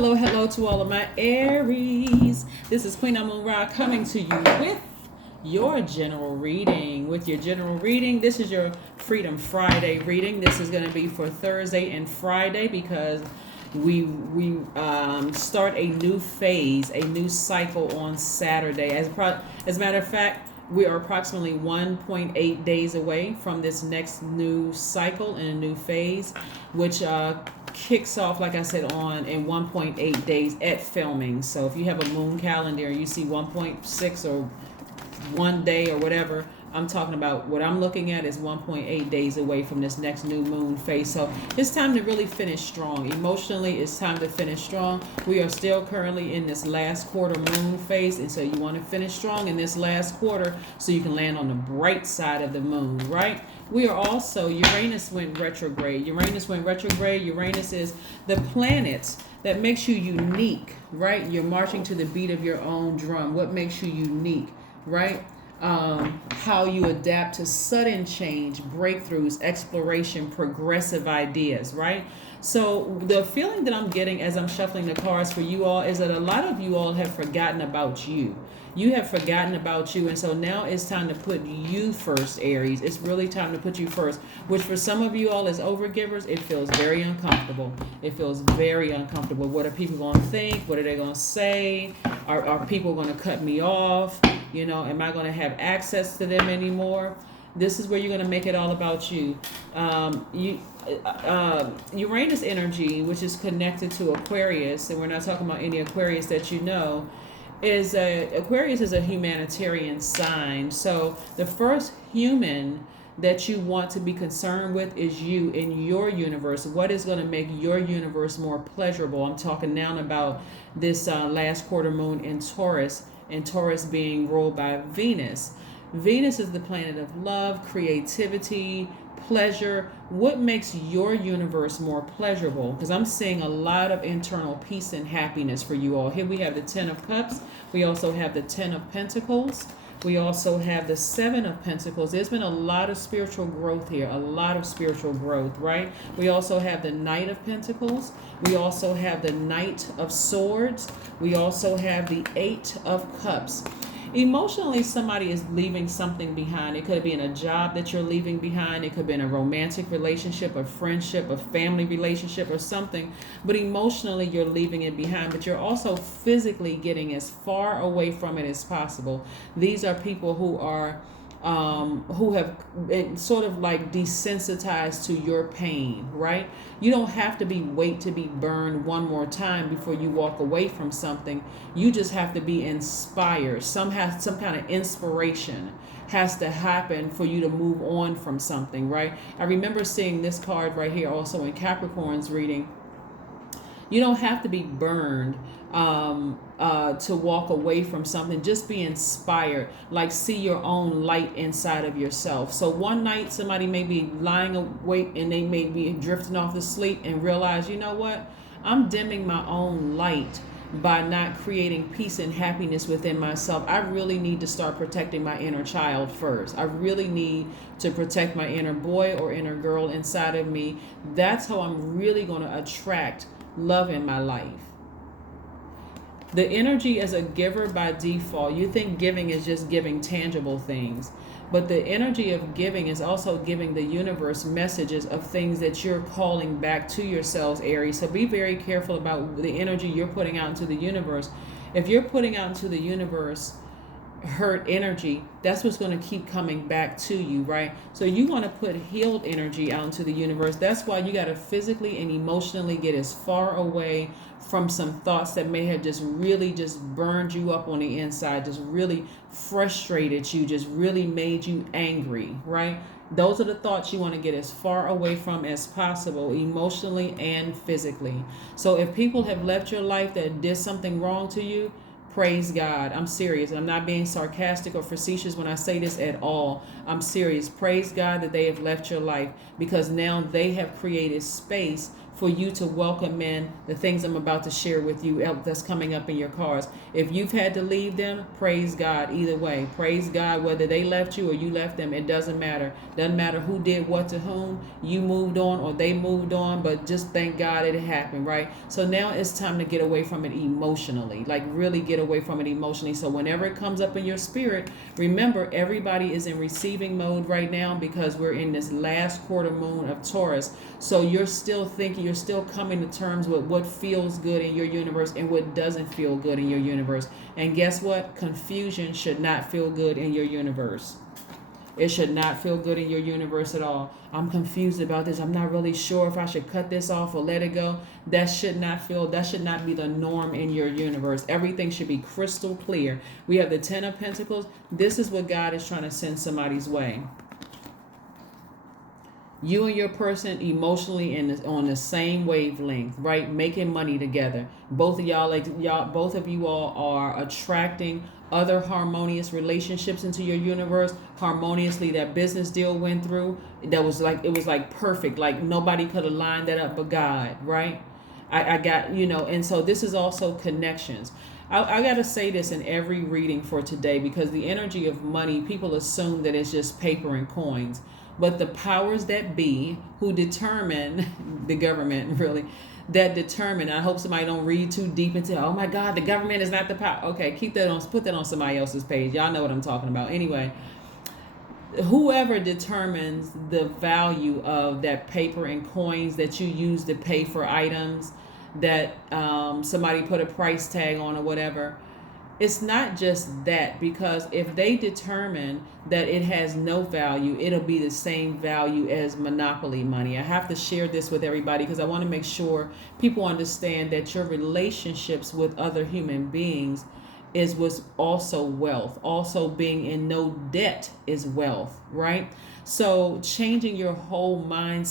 Hello to all of my Aries. This is Queen Amun Ra coming to you with your general reading. With your general reading, this is your Freedom Friday reading. This is going to be for Thursday and Friday because we start a new phase, a new cycle on Saturday. As a matter of fact, we are approximately 1.8 days away from this next new cycle and a new phase, which kicks off, like I said, on in 1.8 days at filming. So if you have a moon calendar and you see 1.6 or 1 day or whatever, I'm talking about what I'm looking at is 1.8 days away from this next new moon phase. So it's time to really finish strong. Emotionally, it's time to finish strong. We are still currently in this last quarter moon phase, and so you want to finish strong in this last quarter so you can land on the bright side of the moon, right? We are also, Uranus went retrograde. Uranus is the planet that makes you unique, right? You're marching to the beat of your own drum. What makes you unique, right? How you adapt to sudden change, breakthroughs, exploration, progressive ideas, right? So the feeling that I'm getting as I'm shuffling the cards for you all is that a lot of you all have forgotten about you. You have forgotten about you, and so now it's time to put you first, Aries. It's really time to put you first, which for some of you all as overgivers, it feels very uncomfortable. It feels very uncomfortable. What are people going to think? What are they going to say? Are people going to cut me off? You know, am I going to have access to them anymore? This is where you're going to make it all about you. Uranus energy, which is connected to Aquarius, and we're not talking about any Aquarius that you know, Aquarius is a humanitarian sign. So the first human that you want to be concerned with is you in your universe. What is going to make your universe more pleasurable? I'm talking now about this last quarter moon in Taurus, and Taurus being ruled by Venus. Venus is the planet of love, creativity, pleasure. What makes your universe more pleasurable? Because I'm seeing a lot of internal peace and happiness for you all. Here we have the 10 of Cups. We also have the 10 of Pentacles. We also have the 7 of Pentacles. There's been a lot of spiritual growth here, a lot of spiritual growth, right? We also have the Knight of Pentacles. We also have the Knight of Swords. We also have the 8 of Cups. Emotionally, somebody is leaving something behind. It could be in a job that you're leaving behind. It could be in a romantic relationship, a friendship, a family relationship, or something. But emotionally, you're leaving it behind. But you're also physically getting as far away from it as possible. These are people who have been sort of like desensitized to your pain, right? You don't have to wait to be burned one more time before you walk away from something. You just have to be inspired. Some kind of inspiration has to happen for you to move on from something, right? I remember seeing this card right here also in Capricorn's reading. You don't have to be burned to walk away from something. Just be inspired. Like, see your own light inside of yourself. So one night somebody may be lying awake and they may be drifting off to sleep and realize, you know what? I'm dimming my own light by not creating peace and happiness within myself. I really need to start protecting my inner child first. I really need to protect my inner boy or inner girl inside of me. That's how I'm really going to attract love in my life. The energy as a giver by default, you think giving is just giving tangible things, but the energy of giving is also giving the universe messages of things that you're calling back to yourselves, Aries. So be very careful about the energy you're putting out into the universe. If you're putting out into the universe hurt energy, that's what's going to keep coming back to you, right? So you want to put healed energy out into the universe. That's why you got to physically and emotionally get as far away from some thoughts that may have just really just burned you up on the inside, just really frustrated you, just really made you angry, right? Those are the thoughts you want to get as far away from as possible, emotionally and physically. So if people have left your life that did something wrong to you, praise God. I'm serious. I'm not being sarcastic or facetious when I say this at all. I'm serious. Praise God that they have left your life, because now they have created space for you to welcome in the things I'm about to share with you that's coming up in your cards. If you've had to leave them, praise God either way. Praise God whether they left you or you left them. It doesn't matter. Doesn't matter who did what to whom. You moved on or they moved on, but just thank God it happened, right? So now it's time to get away from it emotionally. Like really get away from it emotionally. So whenever it comes up in your spirit, remember everybody is in receiving mode right now because we're in this last quarter moon of Taurus. So you're still thinking, you're still coming to terms with what feels good in your universe and what doesn't feel good in your universe. And guess what? Confusion should not feel good in your universe. It should not feel good in your universe at all. I'm confused about this. I'm not really sure if I should cut this off or let it go. That should not be the norm in your universe. Everything should be crystal clear. We have the 10 of Pentacles. This is what God is trying to send somebody's way. You and your person emotionally on the same wavelength, right? Making money together. Both of you all are attracting other harmonious relationships into your universe. Harmoniously, that business deal went through. It was like perfect. Like nobody could have lined that up but God, right? I got, and so this is also connections. I got to say this in every reading for today because the energy of money, people assume that it's just paper and coins. But the powers that be who determine, the government really, that determine, I hope somebody don't read too deep into, oh my God, the government is not the power. Okay, put that on somebody else's page. Y'all know what I'm talking about. Anyway, whoever determines the value of that paper and coins that you use to pay for items that somebody put a price tag on or whatever, it's not just that, because if they determine that it has no value, it'll be the same value as monopoly money. I have to share this with everybody because I want to make sure people understand that your relationships with other human beings was also wealth. Also being in no debt is wealth, right? So changing your whole mindset